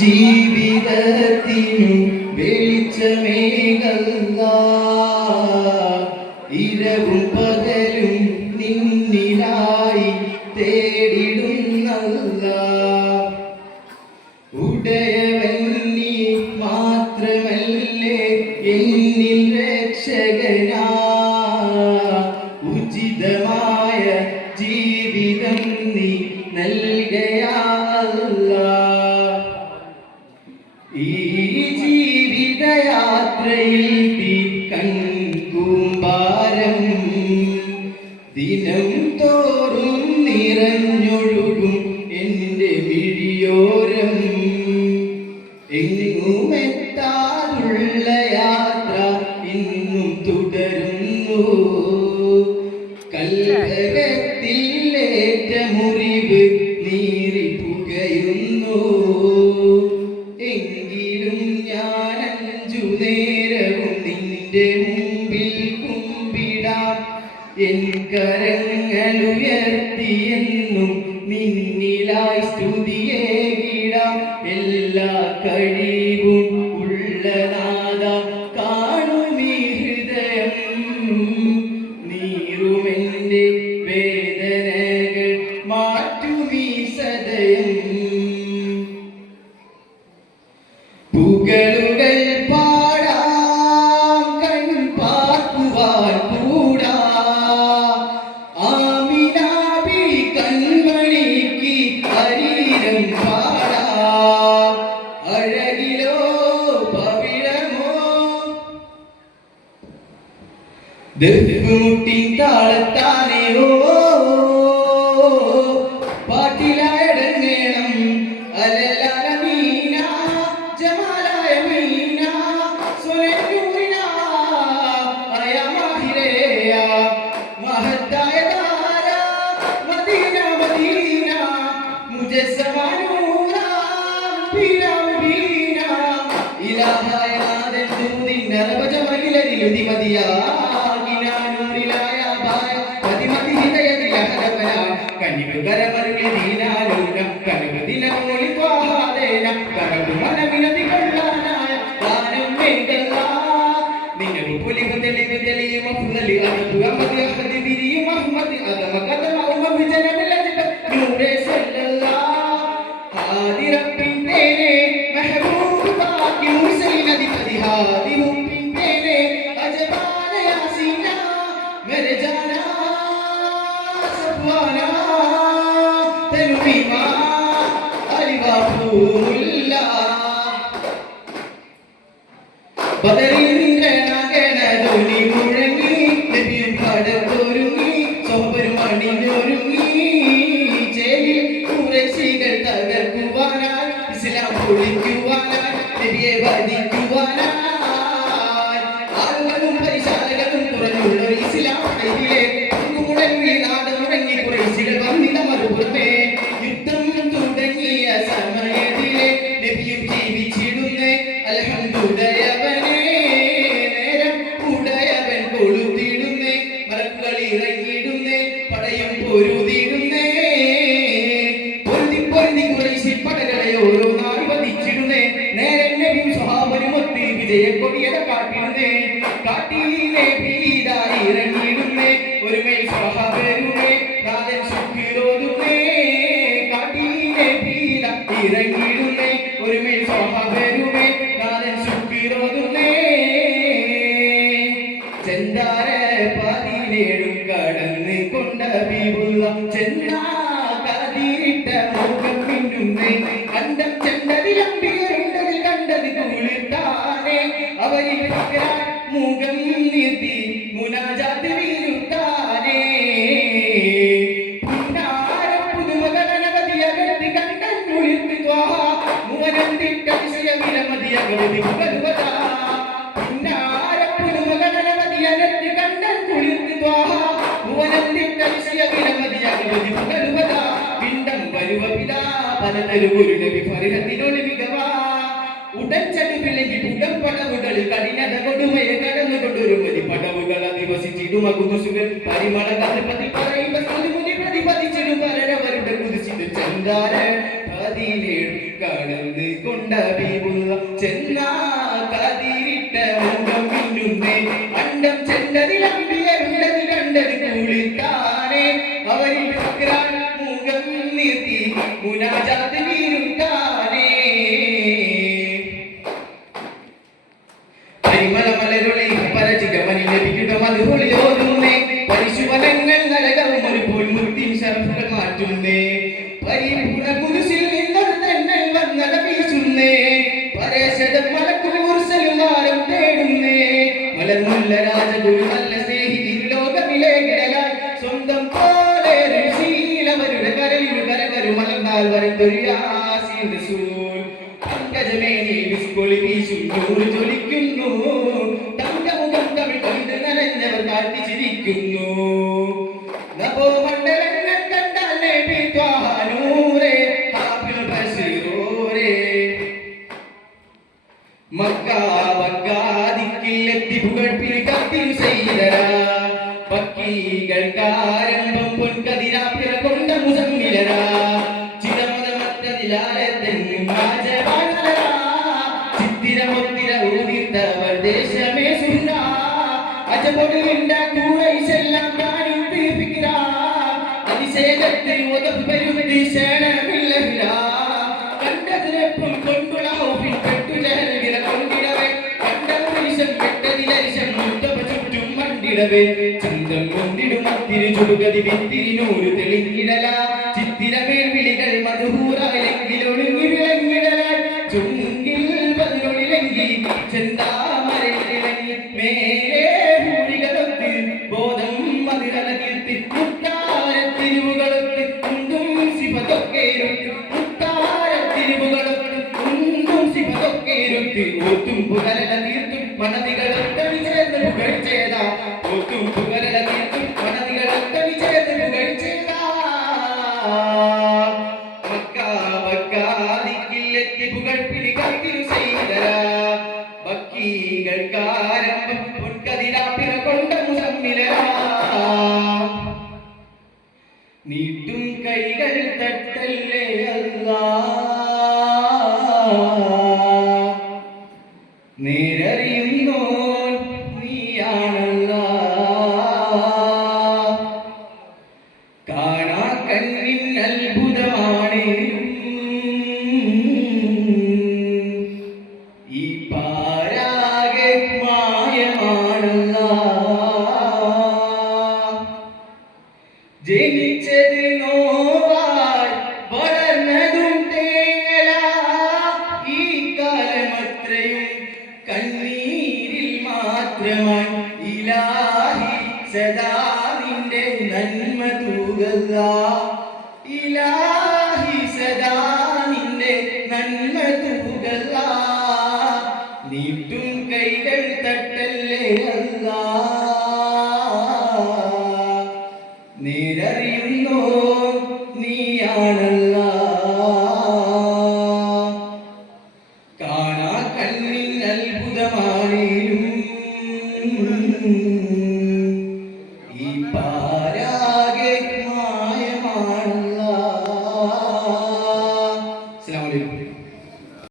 ജീവിതത്തിനു വെളിച്ചമേകല്ല, ഇരവും പകലും നിന്നിലായി തേടിടുന്നല്ല. ഉടയവൻ നീ മാത്രമല്ലേ എന്നിൽ രക്ഷകനാ, ഉചിതമായ ജീവിതം നീ നൽകയാല്ല. ഈ ജീവിതയാത്രയിൽ കൺകൂമ്പാരം ദിനം തോറും നിറഞ്ഞൊഴുകും എൻ്റെ മിഴിയോരം. എങ്ങുമെത്താതുള്ള യാത്ര ഇന്നും തുടരുന്നു, കൽഭകത്തിലേറ്റ മുറിവ് നീറിപ്പുകയുന്നു. എങ്കിലും ഞാൻ 5 നേരവും നിന്റെ മുമ്പിൽ കുമ്പിടാം, എൻ കരങ്ങളുയർത്തിയെന്നും നിന്നിലായി സ്തുതിയേകിടാം. എല്ലാ കഴിവും ഉള്ള നാഥ കാണുമീ ഹൃദയം, നീറുമെൻ്റെ വേദനകൾ മാറ്റുമീ സദയം. പുകളുകൾ പാടാം, കൺപാർക്കുവാൻ കൂടാം, ആമിനാബി കൺമണിക്ക് ശരീരം പാടാം. അഴകിലോ പവിഴമോ ദഫ്മുട്ടിൻ താളത്താനെയോ പാട്ടിലായടങ്ങണം. അലലാല മീന ജമാലായ മീന സ്വനൂരിന അയമാഹിരേയ മഹത്തായ താര മദീന മദീന മുജസ്സമാനൂന ബിലാമദീന ഇലാഹായ നാദൻ ദൂദിൻ നരബജ മഹിലരിലുതി മദിയ കനിവുകരമരുളിദീനാലോകം കനുകദിനമൊളിത്വാഹാദേന കരകുമനവിനതികൊള്ളാനായ ഗാനം വേണ്ടല്ല. നിങ്ങൾ പുലിവ് തെളിവ് തെളിയും അഫ്ളലി അദബ് അഹ്മദ് അഹ്മദ് ബിരിയും അഹ്മദ് അദമ കദമ ഉമ്മ ജനമില്ലജിബ നൂറേ സല്ലല്ലാഹ് ഹാദി റബ്ബിൻ തേനെ മെഹബൂബ് ബാക്കി മുർസലിനദി ഫദിഹാദി ഹുബ്ബിൻ തേനെ അജബാന യാസീന മേരെ ജാനാ സഫ്വാന തൻവീമാ അലിവാഫൂല്ല. ബദറിന്റെ നഗനധ്വനി മുഴങ്ങി, നബിയും പടത്തൊരുങ്ങി, സ്വഹബരും അണിഞ്ഞൊരുങ്ങി. ചേലിൽ ഖുറൈശികൾ തകർക്കുവാനായി, ഇസ്ലാം പൊളിക്കുവാനായി, നബിയെ വധിക്കുവാനായി. ആളുകളും പരിശാലകളും കുറഞ്ഞുള്ള ഇസ്ലാം ഇതിലെ മുടങ്ങി നാട് മുടങ്ങി ഖുറൈശികൾ വന്നിത മറുപുറമേ. യുദ്ധം തുടങ്ങിയ സമയത്തിലെ നബിയും ജീവിച്ചിടുന്നേ അൽഹംദുലില്ലാഹ്. നേരം ഉടയവൻ കൊളുത്തിടുന്നേ, മലക്കുകൾ ഇറങ്ങിയിടുന്നേ, പടയും പൊരുതിടുന്നേ. പൊരുതി പൊരുതി ഖുറൈശി പടകളെ ഓരോന്നായി വധിച്ചിടുന്നേ. നേരം നബിയും സ്വഹാബനും ഒത്ത് വിജയക്കൊടിയത കാട്ടിടുന്നേ. കാട്ടിയിലെ ഭീതായി ഇറങ്ങിയിടുന്നേ, ഒരുമേൽ സ്വഹാബരുമേ നാഥൻ ശുക്രോതുന്നേ. കാട്ടിയിലെ ഭീത ഇറങ്ങിയിടുന്നേ, ഒരുമേൽ സ്വഹാബരുമേ നാഥൻ ശുക്രോതുന്നേ. ചെന്താര 17 കടന്ന് കൊണ്ട ബീബുള്ള ചെന്നാ കതിരിട്ട മുഖം മിന്നുന്നേ. കണ്ടം ചെണ്ടതിലമ്പിയറുണ്ടതിൽ കണ്ടത് കുളിർത്താനേ, അവരിൽ മുഖം നിർത്തി മുനാജാത്ത് വീരുത്താനേ. പുന്നാരം പുതുമകളനവധിയകർത്തി കണ്ടൻ കുളിർത്തി ത്വാഹ മുവനം തിട്ടതിശയ വിലമതിയകർത്തി മുകലുവത. പുന്നാരം പുതുമകളനവധിയകർത്തി കണ്ടൻ കുളിർത്തി ത്വാഹ മുവനം തിട്ടതിശയ വിലമതിയകർത്തി മുകലുവത. പിണ്ടം വരുവ പിതാ പലതരുവൊരു നബി ഫരിഹത്തിനൊളി മികവാ. ഉടച്ചടുപ്പിലെങ്കി പുകം പടവുകളിൽ കഠിനത കൊടുമയെ കടന്നുകൊണ്ടൊരു മതി പടവുകൾ അധിവസിച്ചിടും അകുതുസുകൾ പരിമള കഥപതി പറയുമ്പ പ്രതിപതിച്ചിടും പരവരുടെ കുതിച്ചിട്ട് ചന്താര കടന്ന് കൊണ്ട ബീബുള്ള ചെന്നാ കതിരിട്ട മുഖം മിന്നുന്നേ അണ്ടം ചെണ്ടതിലമ്പിയരുണ്ടത് കണ്ടത് കുളിത്താനേ അവരിൽ മുഖം നിർത്തി മുനാജാത്ത് വീരുത്താനേ പരിമളമലരുളി പരചികമനി ലഭിക്കുക മധുരൊളിയോരുന്നേ പരിശുവനങ്ങൾ നരകവും ഒരു പോൽ മുക്തി ശർഫുകൾ മാറ്റുന്നേ പരിപൂർണ കുരിശിൽ നിന്നൊരു തെന്നൽ വന്നട വീശുന്നേ പരേശതം മലക്കുറുസലുമാരം തേടുന്നേ മലർമുല്ല രാജഗുരു നല്ല സ്നേഹി ലോകമിലേകിടലായി സ്വന്തം പോലെ ശീലവരുടെ കരളിനു കരകരു മലർന്നാൽ വരുന്നൊരു യാസീൻ റസൂൽ പങ്കജമേനിൽ വിസ്കൊളി വീശുന്നു ജ്വലിക്കുന്നു തങ്കമുഖം തമിഴ് കൊണ്ട് നനഞ്ഞവർ കാട്ടിച്ചിരിക്കുന്നു നവോമണ്ഡലങ്ങൾ കണ്ടാൽ നബി ത്വാനൂരേ ഹാഫിൽ ബശീറൂരേ മക്ക ദിക്കിലെത്തി പുകഴ്പ്പിന് കത്തിരു ചെയ്തരാ പക്കികൾക്കാരംഭം പൊൻകതിരാപ്പിറ കൊണ്ട മുസമ്മിലരാ ചിരമതമത്തതിലാലെന്നും രാജവാനരാ ചിത്തിരമൊത്തിര ഊതിർത്തവർ ദേശമേ സുഹൃത അജപൊടിയുണ്ട കൂറൈസെല്ലാം കാണിത്ത് ഫിക്ര അതിശേഖത്തിൽ ഒതപ്പരുത്തി ശേണമില്ല കണ്ടതിരപ്പം കൊണ്ടുള്ള ഹൗഫിൽ പെട്ടുചേർവില കൊണ്ടിടവേ കണ്ടതിരിശം പെട്ടതിലരിശം മുത്തപ്പ ചുറ്റും മണ്ടിടവേ ചന്തം കൊണ്ടിടും അത്തിരി ചുടുകതി വിത്തിരി നൂറ് തെളിഞ്ഞിടല ചിത്തിരമേൽ വിളികൾ മധുഹൂറായിലെങ്കിലൊടുങ്ങി വിളങ്ങിടലായി ചുങ്കിൽ പതിനൊളിലെങ്കി ചെന്താമരയിലിളങ്ങി മേലെ ഭൂരികളൊത്ത് ബോധം മതിരകീർത്തി മുത്താരത്തിരിവുകളൊത്ത് കുന്തും സിപതൊക്കെയിരുത്തി മുത്താരത്തിരിവുകളൊത്ത് കുന്തും സിപതൊക്കെയിരുത്തി ഓത്തും പുകലല തീർത്തും മണതികളൊത്തണി ചേർന്ന് പുകഴ്ചേത ഓത്തും പുകലല തീർത്തും മണതികളൊത്തണി ചേർന്ന് പുകഴ്ചേത ദിക്കിലെത്തി പുകഴ്പ്പിന് കത്തിരു ചെയ്തരാ ഭക്തികൾക്കാരംഭം പൊൻകതിരാപ്പിറ കൊണ്ട മുസമ്മിലരാ നീട്ടും കൈകൾ തട്ടല്ലേ അല്ലാ നേരറിയുന്നോൻ നീയാണല്ലാ കാണാ കണ്ണിൻ അത്ഭുതമാണേലും ഈ പാരാകെ മായമാണല്ലാ ജനിച്ചത് നോവായി വളർന്നതും തേങ്ങലാ ഈ കാലമത്രയും കണ്ണീരിൽ മാത്രമായി ഇലാഹി സദാ നിന്റെ നന്മ തൂകല്ല ഇലാഹി